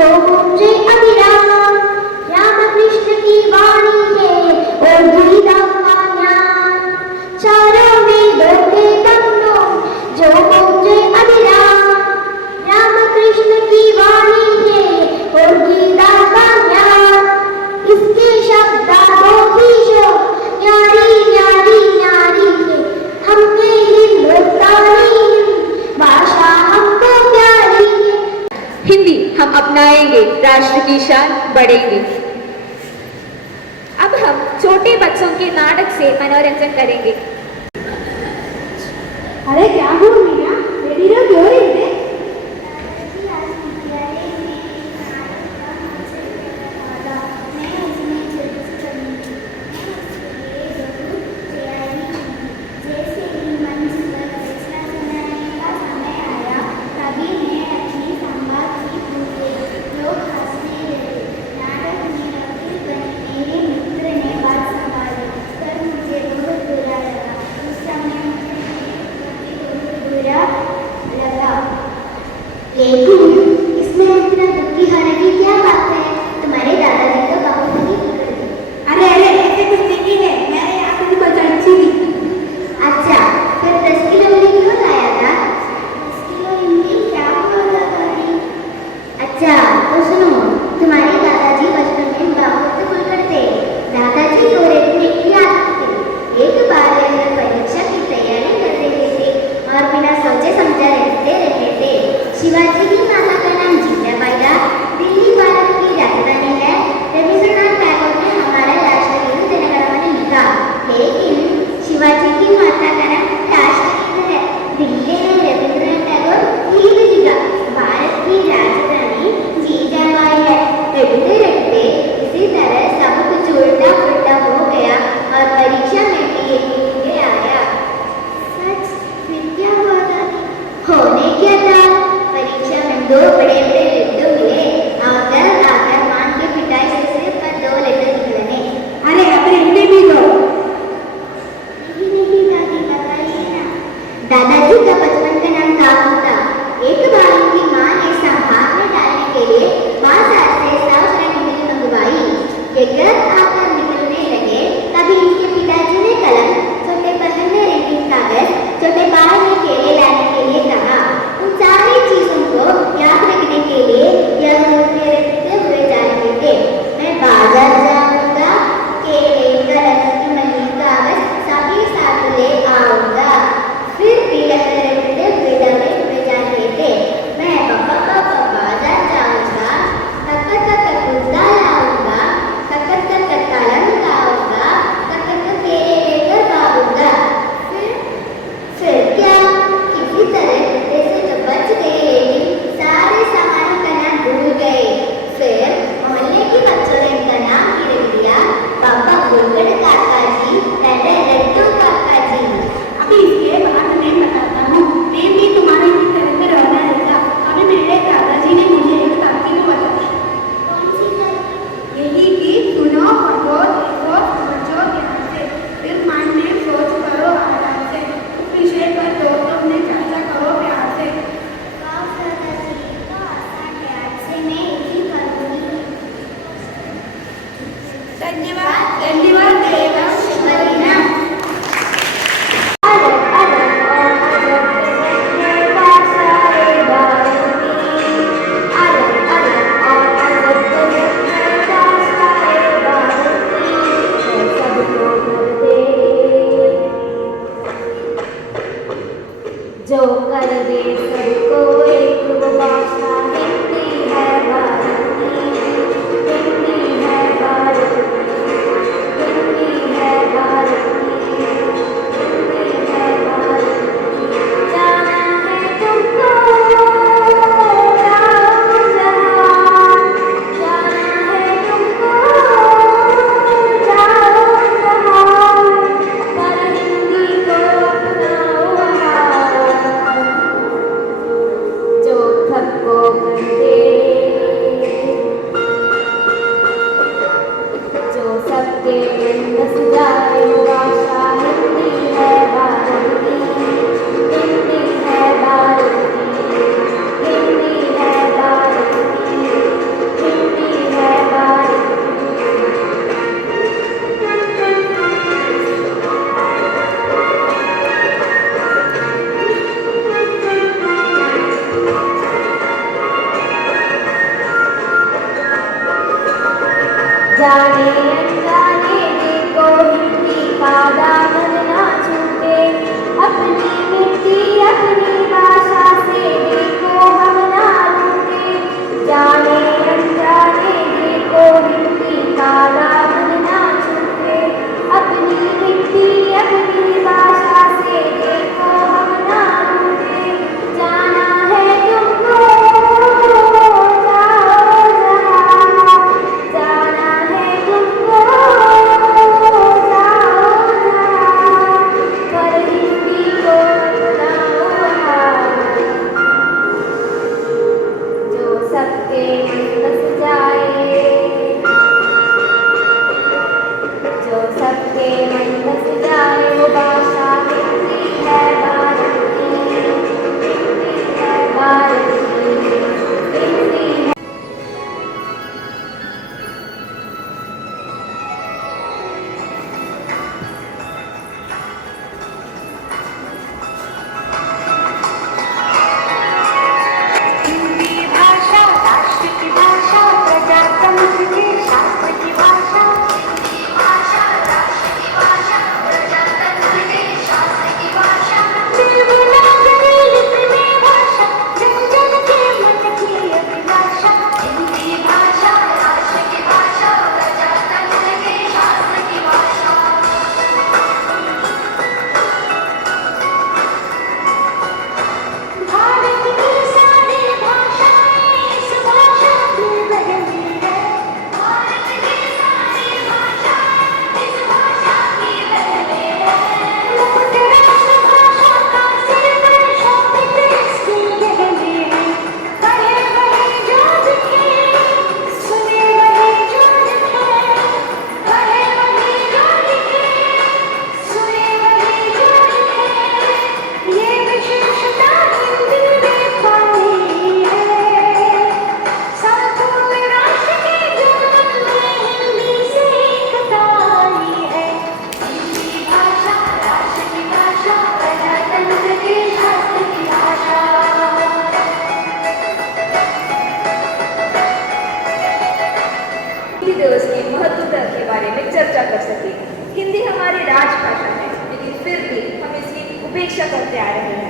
जो गूंजे अभिराम, राम कृष्ण की वाणी है और गीता का ज्ञान। चारों वेदों के तत्वों जो गूंजे अभिराम, राम कृष्ण की वाणी है और गीता का ज्ञान। इसके शब्दादों न्यारी न्यारी न्यारी है, हमने हिंदुस्तानी भाषा हमको प्यारी है। हिंदी हम अपनाएंगे, राष्ट्र की शान बढ़ेगी। अब हम छोटे बच्चों के नाटक से मनोरंजन करेंगे। अरे क्या हुआ मीना, रेडी रहो, क्यों रही थे? लेकिन इसमें इतना दुखी होने की क्या बात है? तुम्हारे दादाजी तो बहुत ही बिगड़ गए। अरे अरे ऐसे कुछ नहीं है, मैंने आपको भी बचाई थी। अच्छा, फिर 10 किलो इमली क्यों लाया था? 10 किलो इमली क्या होगा दादी? अच्छा तो सुनो, तुम्हारे दादाजी बचपन में बहुत बिगड़ थे। दादाजी को रहने की आदत थी। एक बार वे परीक्षा की तैयारी कर रहे थे और बिना सोचे समझे रहते रहे थे। शिवाजी की माता का नाम जीजाबाई था। दिल्ली भारत की राजधानी है। रविंद्रनाथ टैगोर ने हमारा राष्ट्रगीत जनगणमन लिखा, लेकिन शिवाजी की माता का नाम राष्ट्रगीत है। दिल्ली में रविंद्रनाथ टैगोर गीत लिखा, भारत की राजधानी जीजाबाई है। रटते रटते इसी तरह सब कुछ उल्टा पुल्टा हो गया और परीक्षा में भी यही आया। सच? फिर क्या हुआ था? होने क्या था? परीक्षा में 2 बड़े बड़े लड्डू मिले और आकर मान की पिटाई से सिर पर 2 लड्डू निकलने। अरे अपने इन्हें भी दो। नहीं दादी, बताइए ना। दादाजी का बचपन का नाम दाऊ था। एक बार उनकी माँ ने संभार में डालने के लिए बाजार से 100 ग्राम इमली मंगवाई। लेकर आकर निकलने लगे, तभी इनके पिताजी ने कलम, छोटे बहन ने रंगीन कागज, छोटे भाई ने केले लाने के लिए कहा। उन सारी चीजों को याद रखने के लिए यह रखते हुए जा रहे थे। मैं बाजार जाऊंगा, केले, कलम, इमली, कागज सभी साथ ले आऊंगा। फिर भी रखते हुए दौड़े हुए जा रहे थे। मैं बाजार जाऊंगा, कूदा लाऊंगा, कलम लाऊंगा, केले लेकर भागूंगा। फिर क्या? किसी तरह ऐसे तो बच गए, लेकिन सारे सामानों का नाम भूल गए। फिर मोहल्ले के बच्चों ने इनका नाम ही रख दिया, पापा गुलगड़ काका जी, दादा लड्डू काका जी। अभी इसके बाद मैं बताता हूँ, मैं भी तुम्हारे की तरह से रोना लगा। अभी मेरे दादाजी ने मुझे एक तरकीब बताई। कौन सी तरकीब? यही कि सुनो, पढ़ो, देखो, समझो ध्यान से, फिर मन में सोच करो आराम से, उस विषय पर दोस्तों में चर्चा करो प्यार से। वाह दादाजी, तो आसान है, आज से मैं यही करूंगी। धन्यवाद धन्यवाद देवा शिवरीना। जो कर दे सबको एक वो भाषा हिंदी है भारत की, हिंदी है भारत की, हिंदी है भारत की, हिंदी है भारत की। जाना है तुमको जाओ जहां, जाना है तुमको जाओ जहां, पर हिंदी को अपनाओ जो सबको कर दे, जो सबके मन बस जाए। भाषा हिंदी है भारत की, हिंदी है भारत की, हिंदी है भारत की, जाने अनजाने देखो हिंदी का दामन ना छूटे, अपनी मिट्टी अपनी भाषा से देखो हम ना रूठे। जाने अनजाने देखो हिंदी का दामन ना छूटे, अपनी मिट्टी अपनी भाषा से देखो हम ना रूठे। जाना है तुमको जाओ जहाँ, जाना है तुमको जाओ जहाँ, पर हिंदी को अपनाओ वहाँ, जो सबके मन बस जाए, जो सबके मन बस जाए। वो भाषा हिंदी है भारत की, हिंदी है भारत की, हिंदी है। हिंदी भाषा राष्ट्र की भाषा, प्रजातंत्र के शास्त्र की भाषा। हिंदी भाषा राष्ट्र की भाषा, प्रजातंत्र के शास्त्र की भाषा। देवनागरी लिपि में भाषा, जन जन के मन की अभिलाषा। हिंदी भाषा राष्ट्र की भाषा, प्रजातंत्र के शास्त्र की भाषा। भारत की सारी भाषाएं इस भाषा में बहती है, भारत की सारी भाषाएं इस भाषा की बहती है। मुक्त राष्ट्रभाषा का सिर शोभित इसकी गहने है, पढ़े वही जो दिखे, सुने वही जो लिखे, पढ़े वही जो लिखे, सुने वही जो लिखे। ये विशेषता हिंदी में पाई है, संपूर्ण राष्ट्र के जीवन में हिंदी से एकता आई है। हिंदी भाषा राष्ट्र की भाषा, प्रजातंत्र के शास्त्र की भाषा। हिंदी दिवस की महत्वता के बारे में चर्चा कर सके। हिंदी हमारी राजभाषा है, लेकिन फिर भी हम इसकी उपेक्षा करते आ रहे हैं।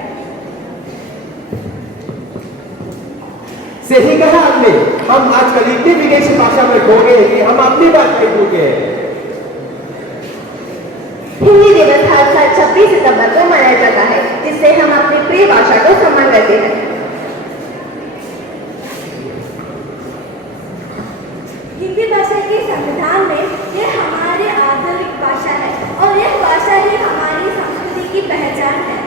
सही कहा आपने, हम आजकल इतनी विदेशी भाषा में खो गए कि हम अपनी बात नहीं भूल गए। हिंदी दिवस हर साल 26 सितंबर को मनाया जाता है, जिससे हम अपनी प्रिय भाषा को सम्मान करते हैं। हिंदी भाषा के संविधान में यह हमारी आधुनिक भाषा है और यह भाषा ही हमारी संस्कृति की पहचान है।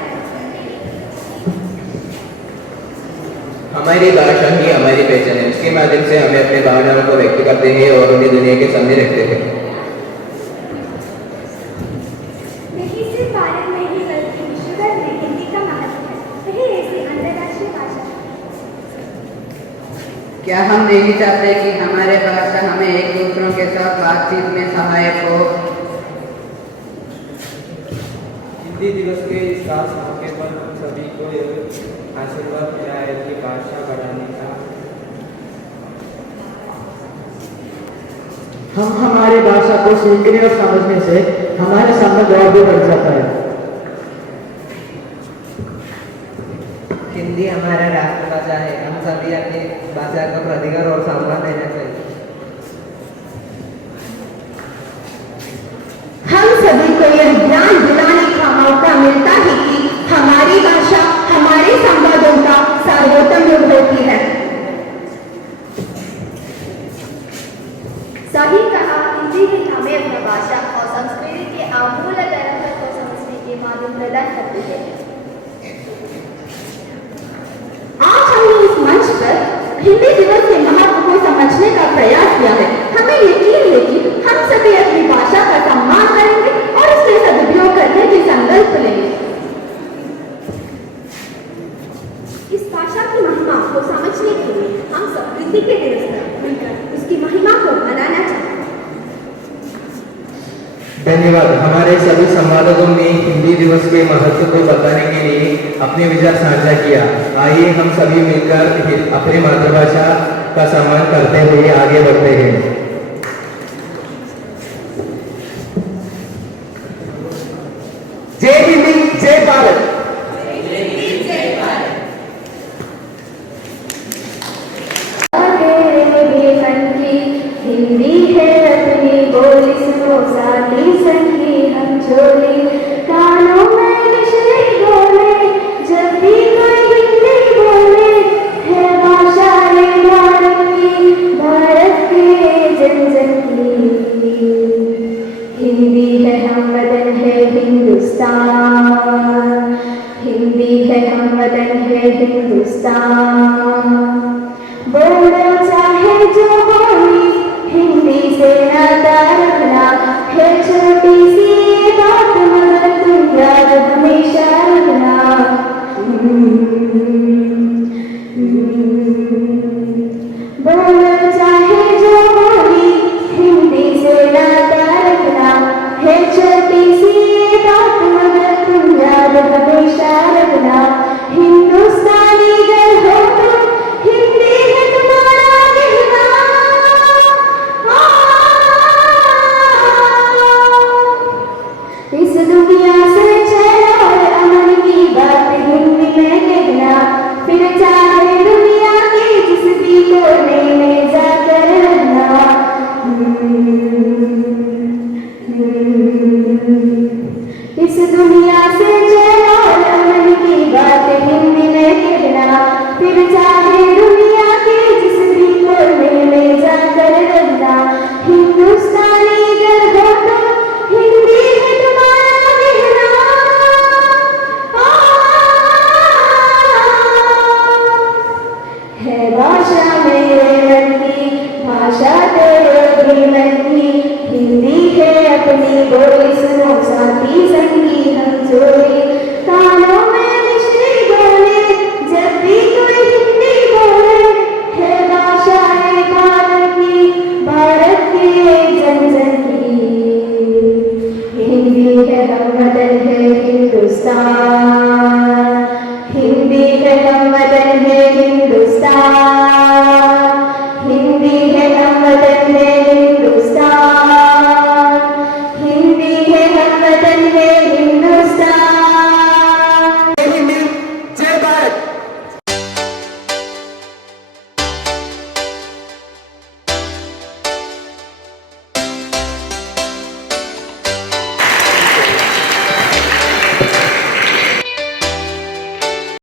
हमारी भाषा ही हमारी पहचान है, उसके माध्यम से हमें अपने भावनाओं को व्यक्त करते हैं और उन्हें दुनिया के सामने रखते हैं। नहीं सिर्फ भारत में ही बल्कि विश्व भर में हिंदी का महत्व है, यही ऐसी अंतर्राष्ट्रीय भाषा है। क्या हम नहीं चाहते कि हमारे भाषा हमें एक दूसरों के साथ बातचीत में सहायक हो? हिंदी दिवस के इस खास मौके पर हम सभी को यह आशीर्वाद मिला है कि भाषा बढ़ाने का हम हमारी भाषा को सीखने और समझने से हमारे संबंध और भी बढ़ जाता है। हिंदी हमारा राष्ट्रभाषा है, हम सभी अपनी भाषा को अधिकार और सम्मान देना चाहिए। हम सभी को यह ज्ञान दिलाने का मौका मिलता है कि हमारी भाषा हमारे संवादों का सर्वोत्तम युग होती है। सही कहा, हिंदी ही हमें अपनी भाषा और संस्कृति के अमूल्य धरोहर को समझने के माध्यम प्रदान करती है। आज हमने इस मंच पर हिंदी दिवस के महत्व को समझने का प्रयास किया है। हमें यकीन है कि हम सभी अपनी भाषा का सम्मान करेंगे और इसके सदुपयोग करने के संकल्प लेंगे। इस भाषा की महिमा को समझने के लिए हम सब हिंदी के दिवस पर मिलकर उसकी महिमा को मनाना चाहते हैं। धन्यवाद। हमारे सभी संवादकों ने हिंदी दिवस के महत्व को बताने के लिए अपने विचार साझा किया। आइए हम सभी मिलकर अपनी मातृभाषा का सम्मान करते हुए आगे बढ़ते हैं। हिंदी है अपनी बोली सुनो साथी संगी हम झोली कानों में विषय बोले जब भी कोई हिंदी बोले है भाषा ये भारत की भारत के जन जन की हिंदी है हम वतन है हिंदुस्तान हिंदी है हम वतन है हिंदुस्तान बोलो चाहे जो बोली हिंदी से नाता रखना है छोटी सी ये बात मगर तुम याद हमेशा रखना बोलो चाहे जो बोली हिंदी से नाता रखना है छोटी सी ये बात मगर तुम याद हमेशा रखना हिंदुस्तानी अगर हो तुम हिंदी है तुम्हारा कहना इस दुनिया से चैन और अमन की बात हिंदी में कहना फिर चाहे दुनिया के जिस भी कोने में जाकर रहना इस दुनिया से चैन और अमन की बात हिंदी में कहना फिर चाहे दुनिया के जिस भी कोने में जाकर रहना हिंदुस्तानी अगर हो तुम हिंदी है तुम्हारा कहना है भाषा मेरे मन की भाषा तेरे भी मन की हिंदी है अपनी बोली सुनो साथी संगी